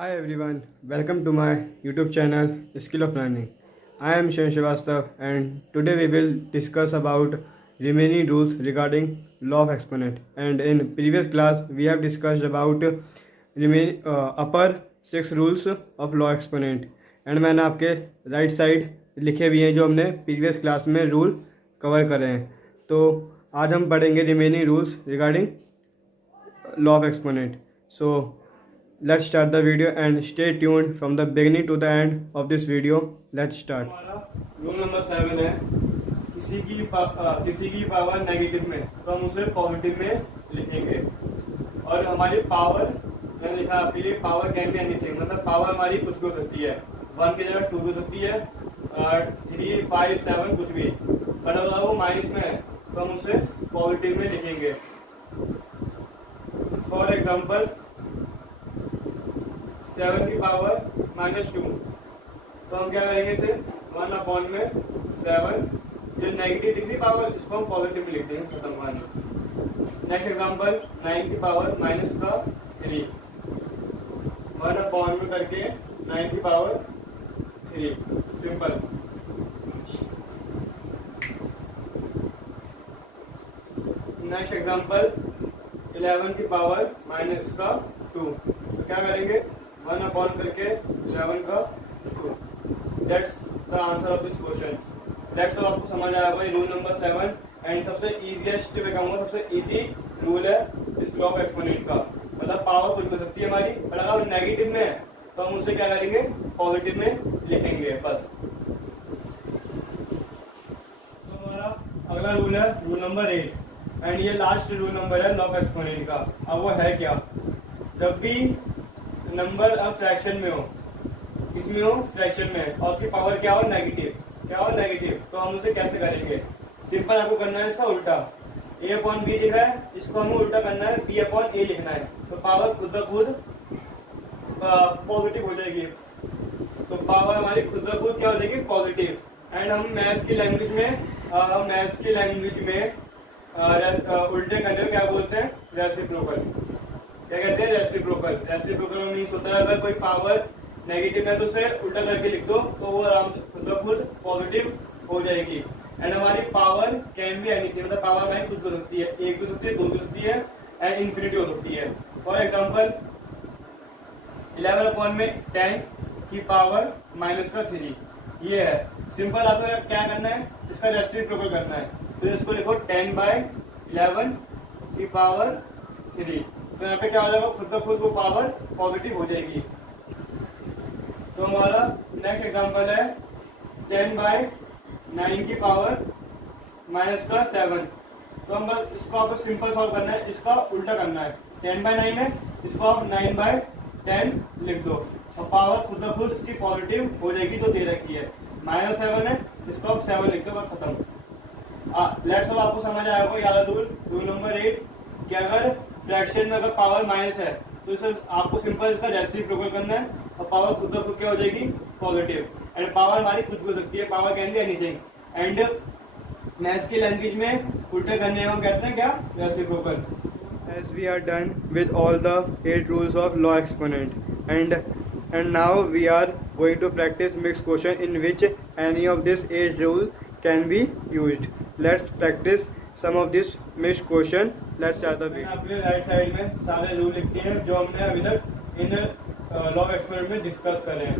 Hi everyone, welcome to my YouTube channel Skill of Learning. I am Shen Srivastav and today we will discuss about remaining rules regarding law of exponent. And in previous class we have discussed about upper 6 rules of law exponent. And मैंने आपके right side लिखे भी हैं जो हमने previous class में rule cover करे हैं. तो आज हम पढ़ेंगे remaining rules regarding law of exponent. So let's start the video and stay tuned from the beginning to the end of this video. Let's start. हमारा रूल नंबर 7 है किसी की पावर नेगेटिव में तो हम उसे पॉजिटिव में लिखेंगे. और हमारी पावर मैंने लिखा आपके लिए पावर कैन बी एनीथिंग, मतलब पावर हमारी कुछ भी हो सकती है. 1 की जगह 2 हो सकती है, 3, 5, 7 कुछ भी. पर अगर वो माइनस में है तो हम उसे पॉजिटिव में लिखेंगे. फॉर एग्जाम्पल 7 की पावर -2 तो हम क्या करेंगे इसे 1 में 7 जो नेगेटिव दिख रही पावर इसको हम पॉजिटिव में लिख देंगे, खत्म कहानी. नेक्स्ट एग्जांपल 9 की पावर -3 1 में करके 9 की पावर 3 सिंपल. नेक्स्ट एग्जांपल 11 की पावर -2 तो क्या करेंगे 1 करके 11 का 2. That's the answer of this question. That's all. आपको समझ आया होगा रूल नंबर 7 एंड सबसे इजीएस्ट मैं कहूँगा सबसे इजी रूल है इस लॉ ऑफ एक्सपोनेंट का. मतलब पावर कुछ हो सकती है हमारी, पर अगर नेगेटिव में है तो हम उससे क्या करेंगे पॉजिटिव में लिखेंगे बस. तो हमारा अगला रूल है रूल नंबर 8 एंड ये लास्ट रूल नंबर है लॉ ऑफ एक्सपोनेंट का. अब वो है क्या, जब भी नंबर अब फ्रैक्शन में हो, इसमें हो फ्रैक्शन में और उसकी पावर क्या हो नेगेटिव, क्या हो नेगेटिव, तो हम उसे कैसे करेंगे. सिंपल आपको करना है इसका उल्टा. a/b लिखा है, इसको हमें उल्टा करना है b/a लिखना है. तो पावर खुद ब खुद पॉजिटिव हो जाएगी. तो पावर हमारी खुद ब खुद क्या हो जाएगी पॉजिटिव. एंड हम मैथ्स की लैंग्वेज में उल्टे करने में क्या बोलते हैं रेसिप्रोकल. क्या कहते हैं रेसिप्रोकल. रेसिप्रोकल मीन्स होता है अगर कोई पावर नेगेटिव है तो उसे उल्टा करके लिख दो तो वो आराम से खुद ब खुद पॉजिटिव हो जाएगी. एंड हमारी पावर कैन बी एनीथिंग, मतलब पावर हमारी खुद हो सकती है, 1 भी हो सकती है, 2 भी हो सकती है एंड इन्फिनिटी हो सकती है. फॉर एग्जाम्पल 11 में 10 की पावर -3 ये है. सिंपल आपको क्या करना है इसका रेसिप्रोकल करना है. तो इसको लिखो 10/11 की पावर 3. तो यहाँ पे क्या हो जाएगा खुद ब खुद वो पावर पॉजिटिव हो जाएगी. तो हमारा नेक्स्ट एग्जांपल है 10/9 की पावर -7. तो हम बस इसको आपको सिंपल सॉल्व करना है, इसका उल्टा करना है. 10/9 है, इसको आप 9/10 लिख दो और पावर खुद ब खुद इसकी पॉजिटिव हो जाएगी जो दे रखी है. -7 है, इसको आप 7 लिख दो बस खत्म. Let's all. आपको समझ आया होगा याद रूल नंबर 8 कि अगर फ्रैक्शन में अगर पावर माइनस है तो इसे आपको सिंपल इसका रेसिप्रोकल करना है और पावर खुद ब खुद क्या हो जाएगी पॉजिटिव. एंड पावर हमारी कुछ भी हो सकती है, power can be anything. And maths की लैंग्वेज में उल्टे करने को हम कहते हैं क्या reciprocal. As we are done with all the 8 rules of law exponent and now we are going to practice mixed question in which any of these 8 rules can be used. Let's practice some of this mixed question. Let's start the video. अपने right side में सारे rule लिखते हैं जो हमने अभी तक in law of experiment में डिस्कस करे हैं.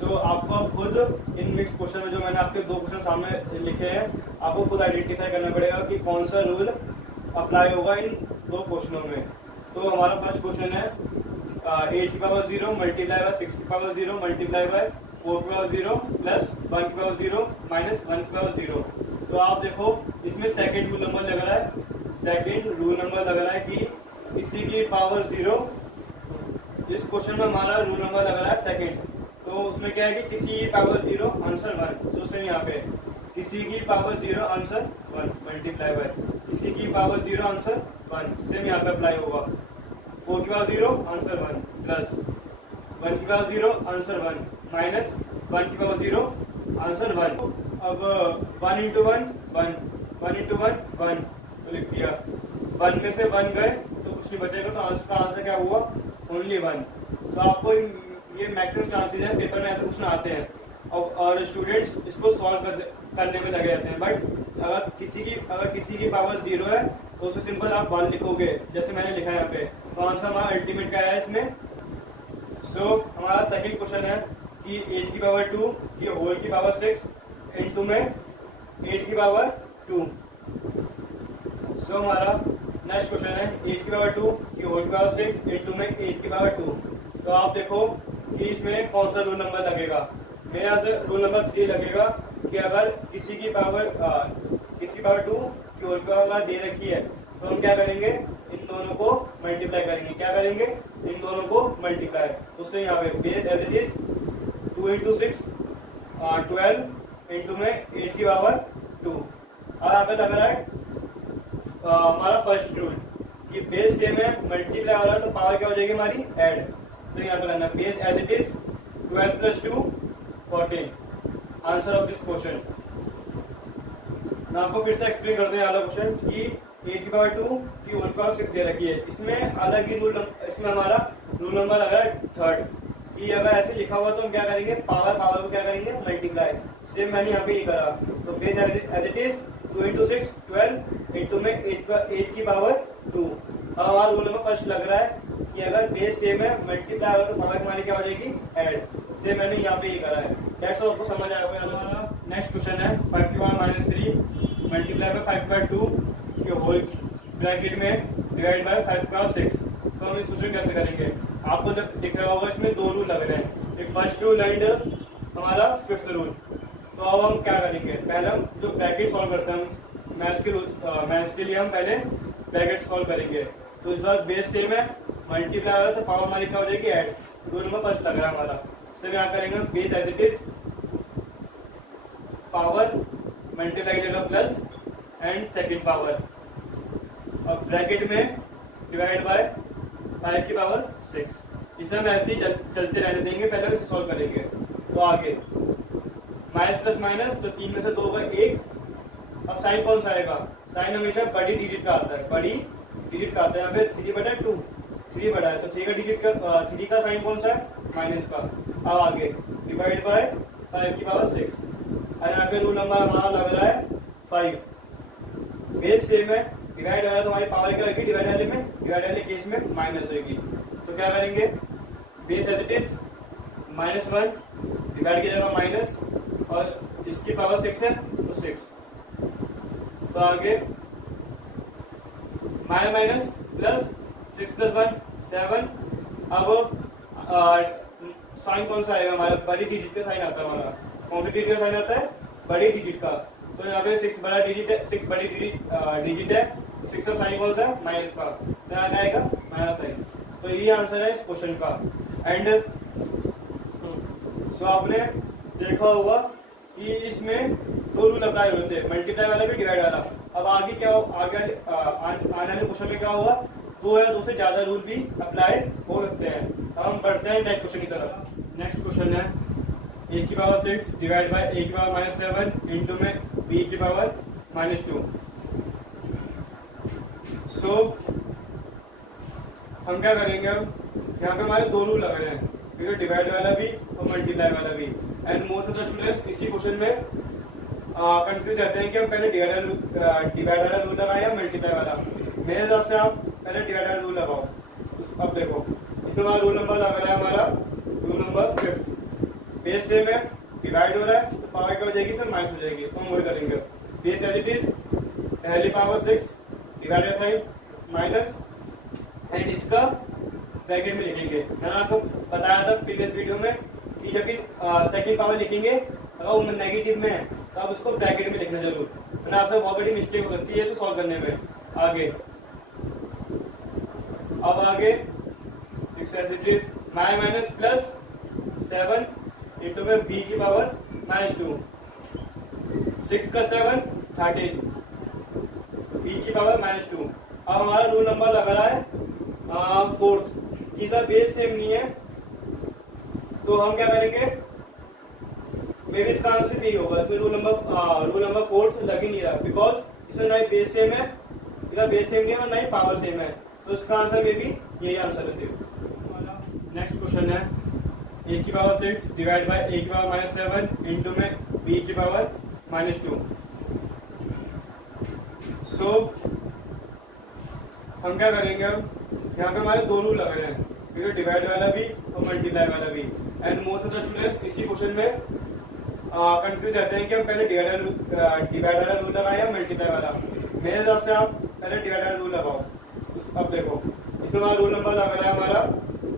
सो आपको अब खुद इन मिक्स क्वेश्चन में जो मैंने आपके 2 क्वेश्चन सामने लिखे हैं आपको खुद आइडेंटिफाई करना पड़ेगा कि कौन सा रूल अप्लाई होगा इन 2 क्वेश्चनों में. तो हमारा फर्स्ट क्वेश्चन है 8 की पावर 0 मल्टीप्लाई बाय 6 की पावर 0 मल्टीप्लाई बाय 4 की पावर 0 प्लस 1 की पावर 0 माइनस 1 की पावर 0. तो आप देखो इसमें सेकंड रूल नंबर लग रहा है. सेकंड रूल नंबर लग रहा है कि किसी की पावर 0. इस क्वेश्चन में हमारा रूल नंबर लग रहा है सेकंड. तो उसमें क्या है कि किसी की पावर 0 आंसर 1. तो सेम यहाँ पे किसी की पावर 0 आंसर 1 मल्टीप्लाई बाय किसी की पावर 0 आंसर 1 सेम यहाँ पे अप्लाई होगा. 4 की पावर 0 आंसर 1 प्लस 1 की पावर 0 आंसर 1 माइनस 1 की पावर 0 आंसर 1. अब 1 into 1 1 1 into 1 1 तो लिख दिया. 1 में से 1 गए तो कुछ नहीं बचेगा. तो इसका आंसर क्या हुआ ओनली 1. तो आपको ये मैक्सिमम चांसेस है पेपर में ऐसे क्वेश्चन आते हैं और स्टूडेंट्स इसको सॉल्व करने में लगे रहते हैं। बट अगर किसी की पावर 0 है तो उससे सिंपल आप 1 लिखोगे, जैसे मैंने लिखा है यहाँ पे, तो आंसर हमारा अल्टीमेट का है इसमें। सो हमारा सेकंड क्वेश्चन है कि 8 की पावर 2 की होल की पावर 6 इंटू में 8 की पावर 2। सो हमारा नेक्स्ट क्वेश्चन है 8 की पावर 2 की होल की पावर 6 इंटू में 8 की पावर 2। तो आप देखो कि इसमें कौन सा रूल नंबर लगेगा। मेरे यहाँ से रूल नंबर 3 लगेगा कि अगर किसी की पावर 2 की होल की पावर दे रखी है तो हम क्या करेंगे, इन दोनों को मल्टीप्लाई करेंगे। क्या करेंगे, इन दोनों को मल्टीप्लाई। उससे यहाँ पे base as it is 2 into 6 12 into में 8 की पावर 2। अब यहाँ पे लग रहा है हमारा फर्स्ट रूल कि बेस सेम है, मल्टीप्लाई हो रहा है तो पावर क्या हो जाएगी हमारी, ऐड। तो यहाँ पे करना base as it is 12 plus 2 14। Answer of this question. मैं आपको फिर से एक्सप्लेन करते हैं वाला क्वेश्चन कि 8 की पावर 2 की होल पावर 6 दे रखी है। इसमें अलग ही रूल, इसमें हमारा रूल नंबर लगा है थर्ड कि अगर ऐसे लिखा हुआ तो हम क्या करेंगे, पावर को क्या करेंगे, मल्टीप्लाई। सेम मैंने यहाँ पे ये करा। तो base as it is 2 into 6 12 into में 8 की पावर 2। अब हमारा रूल नंबर फर्स्ट लग रहा है कि अगर बेस सेम है, मल्टीप्लाई होगा तो पावर हमारी क्या हो जाएगी, ऐड। सेम मैंने यहाँ पे ये करा है। दैट्स ऑल, आपको समझ आया होगा। हमारा नेक्स्ट क्वेश्चन है 5 की पावर -3 मल्टीप्लाई बाय 5 बाय 2 के होल ब्रैकेट में डिवाइड बाय 5 की पावर 6। तो हम इस क्वेश्चन कैसे करेंगे, आपको जब दिख रहा होगा इसमें 2 रूल लग रहे हैं, एक फर्स्ट रूल एंड हमारा फिफ्थ रूल। तो अब हम क्या करेंगे, पहले हम जो ब्रैकेट सॉल्व करते हैं मैथ्स के लिए हम पहले ब्रैकेट सॉल्व करेंगे। तो इस बार बेस सेम है, मल्टीप्लाई होगा तो पावर हमारी क्या हो जाएगी, ऐड। रूल नंबर फर्स्ट लग रहा है हमारा। सिर्फ यहाँ करेंगे base as it is power multiply करेगा प्लस एंड सेकंड पावर, और ब्रैकेट में डिवाइड बाय 5 की पावर 6। इसे हम ऐसे ही चलते रहने देंगे, पहले इसे सॉल्व करेंगे। तो आगे माइनस प्लस माइनस, तो 3 में से 2 का 1। अब साइन कौन सा आएगा, साइन हमेशा बड़ी डिजिट का आता है, बड़ी डिजिट का आता है। यहाँ पे 3/2 3 बड़ा है, तो 3 का साइन कौन सा है, माइनस का। अब आगे डिवाइड बाय 5 की पावर 6। और यहाँ पे रूल नंबर हमारा लग रहा है 5। बेस सेम है, डिवाइड हो रहा है तो हमारी पावर क्या होगी, डिवाइड वाले केस में माइनस होगी। तो क्या करेंगे, base as it is -1 divide की जगह माइनस, और इसकी पावर 6 है तो 6। तो आगे माइनस प्लस 6 + 1 7। अब साइन कौन सा आएगा हमारा, बड़ी डिजिट का साइन आता है हमारा। कौन सी डिजिट का साइन आता है, बड़ी डिजिट का। तो यहाँ पे 6 बड़ा डिजिट है, 6 बड़ी डिजिट है, 6 का साइन कौन सा है, माइनस का। तो यहाँ आएगा माइनस साइन। तो ये आंसर है इस क्वेश्चन का। एंड सो आपने देखा होगा कि इसमें 2 रूल अप्लाई होते हैं, मल्टीप्लाई वाला भी, डिवाइड वाला। अब आगे क्या हो, आगे आने वाले क्वेश्चन में क्या होगा, 2 या 2 से ज्यादा रूल भी अप्लाई हो सकते हैं। अब हम बढ़ते हैं नेक्स्ट क्वेश्चन की तरफ। नेक्स्ट क्वेश्चन है 8 की पावर 6 डिवाइड बाय 8 की पावर -7 इंटू में b की पावर -2। सो हम क्या करेंगे, अब यहाँ पे हमारे 2 रूल लग रहे हैं, फिर डिवाइड वाला भी और मल्टीप्लाई वाला भी। And most of the students इसी क्वेश्चन में कंफ्यूज रहते हैं कि हम पहले डिवाइड वाला रूल लगाएं या मल्टीप्लाई वाला। मेरे हिसाब से आप पहले डिवाइड वाला रूल लगाओ। अब देखो इसमें हमारा रूल नंबर लग रहा है, हमारा रूल नंबर 5। बेस सेम है, डिवाइड हो रहा है तो पावर क्या हो जाएगी, फिर माइनस हो जाएगी। तो हम वही करेंगे, बेस एज इट इज पहली power 6 divide by 5 minus, and इसका ब्रैकेट में लिखेंगे। मैंने आपको बताया था प्रीवियस वीडियो में कि जब भी सेकंड पावर लिखेंगे अगर वो नेगेटिव में है तो आप उसको ब्रैकेट में लिखना जरूर, मैंने आपसे बहुत बड़ी मिस्टेक हो सकती है इसको सॉल्व करने में। आगे अब आगे 6 as it is minus plus 7 into में b की पावर -2। 6 का 7 13 b की पावर -2। अब हमारा रूल नंबर लग रहा है 4th, इसका बेस सेम नहीं है तो हम क्या करेंगे, मे बी इसका आंसर यही होगा। इसमें रूल नंबर 4 लग ही नहीं रहा, बिकॉज इसमें ना ही बेस सेम है, इसका बेस सेम नहीं है और ना ही पावर सेम है। तो इसका आंसर मे बी यही आंसर है सिर्फ। नेक्स्ट क्वेश्चन है a की पावर 6 डिवाइड बाय a की पावर -7 इंटू में b की पावर -2। सो हम क्या करेंगे, अब यहाँ पे हमारे दो रूल लगे हैं, डिवाइड वाला भी और मल्टीप्लाई वाला भी। And most of the students इसी क्वेश्चन में कंफ्यूज रहते हैं कि हम पहले डिवाइड वाला रूल लगाएं या मल्टीप्लाई वाला। मेरे हिसाब से आप पहले डिवाइड वाला रूल लगाओ। अब देखो इसमें हमारा रूल नंबर लग रहा है, हमारा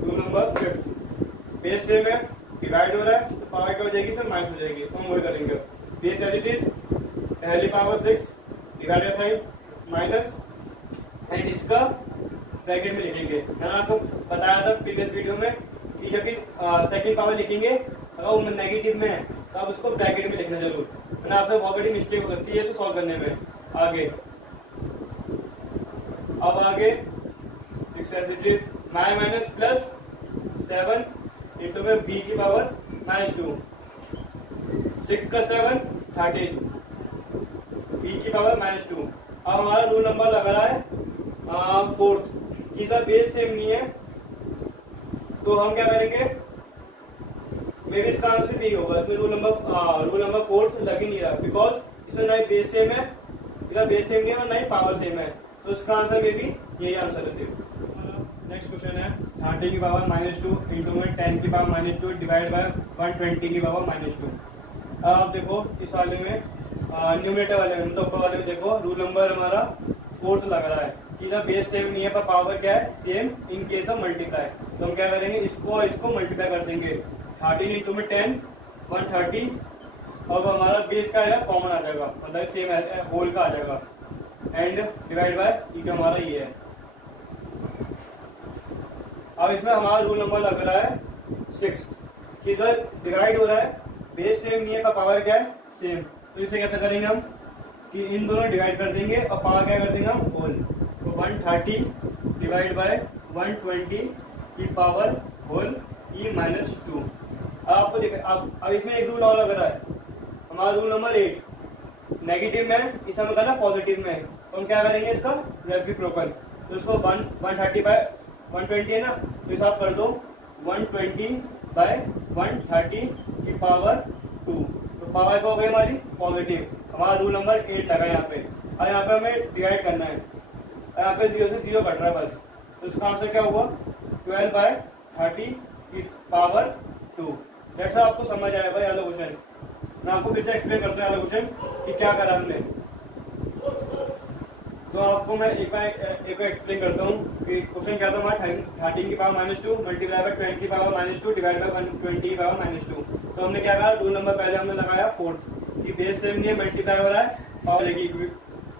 रूल नंबर 5। बेस सेम है, डिवाइड हो रहा है तो पावर क्या हो जाएगी, फिर माइनस हो जाएगी, तो हम वही करेंगे। बेस एज इट इज, पहली power 6 divided side minus, and इसका ब्रैकेट में लिखेंगे। मैंने आपको बताया था प्रीवियस वीडियो में कि जब भी सेकंड पावर लिखेंगे अगर वो नेगेटिव में है तो आप उसको ब्रैकेट में लिखना जरूर, वरना आपसे बहुत बड़ी मिस्टेक हो सकती है इसको सॉल्व करने में। आगे अब आगे 6 माइनस प्लस 7 इंटू में b की पावर -2, 6 + 7 13, b की पावर -2। अब हमारा रूल नंबर लग रहा है 4th की का बेस सेम नहीं है, तो हम क्या करेंगे, मेरे इसका आंसर नहीं होगा। इसमें रूल नंबर 4th लग ही नहीं रहा, बिकॉज इसमें ना ही बेस सेम है, इसका बेस सेम नहीं है और ना ही पावर सेम है, तो इसका आंसर में भी यही आंसर है सिर्फ। नेक्स्ट क्वेश्चन है 30 की पावर -2 इंटू में 10 की पावर -2 डिवाइड बाय 120 की पावर -2। अब आप देखो इस वाले में न्यूमरेटर वाले में, मतलब ऊपर वाले में देखो रूल नंबर हमारा 4th लग रहा है कि बेस सेम नहीं है पर पावर क्या है, same in case of multiply. तो हम क्या करेंगे, इसको और इसको मल्टीप्लाई कर देंगे। 13 इंटू में 10 130, अब हमारा बेस का है कॉमन आ जाएगा, मतलब सेम होल का आ जाएगा, एंड डिवाइड बाय ये जो हमारा ये है। अब इसमें हमारा रूल नंबर लग रहा है 6 कि इधर डिवाइड हो रहा है, बेस सेम नहीं है पर पावर क्या है, सेम। तो इसे कैसे करेंगे हम कि इन दोनों डिवाइड कर देंगे और पावर क्या कर देंगे हम, होल। तो 130 डिवाइड बाय 120 की पावर होल e -2। आपको अब इसमें एक रूल और लग रहा है, हमारा रूल नंबर 8 नेगेटिव में, इसमें बताना पॉजिटिव में, तो हम क्या करेंगे इसका रेसिप्रोकल। तो इसको 130 बाय 120 है ना, तो हिसाब कर दो 120 बाय 130 की पावर 2, तो पावर क्या हो गई हमारी पॉजिटिव। हमारा रूल नंबर 8 लगा यहाँ पे, और यहाँ पे हमें डिवाइड करना है, यहाँ पे 0 से 0 कट रहा है बस, तो इसका आंसर क्या हुआ 12 बाय 30 की पावर 2। जैसा आपको समझ आएगा ये वाला क्वेश्चन, मैं आपको फिर से एक्सप्लेन करता हूँ क्वेश्चन कि क्या करा हमने। तो आपको मैं एक बार एक्सप्लेन करता हूँ कि क्वेश्चन क्या था हमारा, 13 की पावर -2 मल्टीप्लाई बाय 20 की पावर -2 डिवाइड बाय 120 की पावर -2। तो हमने क्या कहा, रूल नंबर पहले हमने लगाया 4th कि बेस सेम नहीं है, मल्टीप्लाई हो रहा है, पावर लेगी,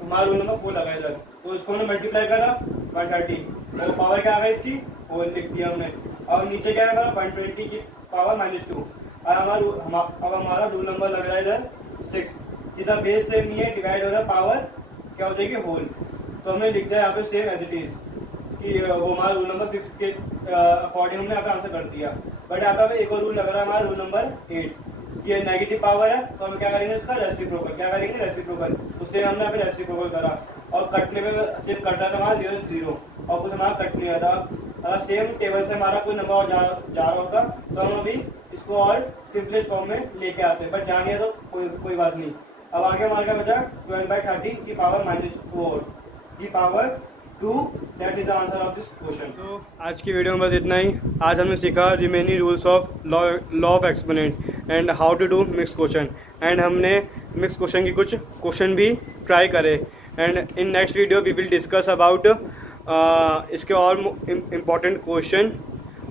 हमारा रूल नंबर 4 लगाया इधर, तो इसको हमने मल्टीप्लाई करा 130 और पावर क्या आ गई इसकी, होल लिख दिया हमने। और नीचे क्या है 120 की पावर -2। अब हमारा रूल नंबर लग रहा है इधर 6, जिधर बेस सेम नहीं है, डिवाइड हो रहा है, पावर क्या हो जाएगी, होल। तो हमने लिख दिया यहाँ पे सेम एज इट इज कि वो हमारा रूल नंबर 6 के अकॉर्डिंग हमने यहाँ आंसर कर दिया। बट यहाँ पे एक और रूल लग रहा है हमारा रूल नंबर 8, ये नेगेटिव पावर है, तो हम क्या करेंगे इसका रेसिप्रोकल, क्या करेंगे रेसिप्रोकल, उससे हमने यहाँ पे रेसिप्रोकल करा, और कटने में सिर्फ कट रहा था हमारा 0 0 और कुछ हमारा कट नहीं आता। अगर सेम टेबल से हमारा कोई नंबर जा रहा होता तो हम अभी इसको और सिंपलेस्ट फॉर्म में लेके आते, बट जानिए तो कोई बात नहीं। अब आगे हमारे क्या बचा 12 बाय 30 की पावर -4 की power 2, that is the answer of this question. तो आज की वीडियो में बस इतना ही। आज हमने सीखा remaining rules of law of exponent and how to do mix question, and हमने मिक्स क्वेश्चन की कुछ क्वेश्चन भी ट्राई करे, and in next video we will discuss about इसके और important question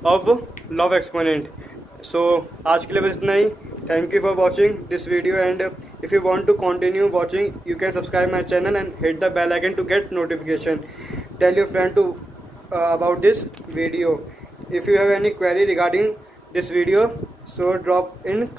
of law of exponent. So आज के लिए बस इतना ही। Thank you for watching this video, and if you want to continue watching, you can subscribe my channel and hit the bell icon to get notification. Tell your friend to about this video. If you have any query regarding this video, so drop in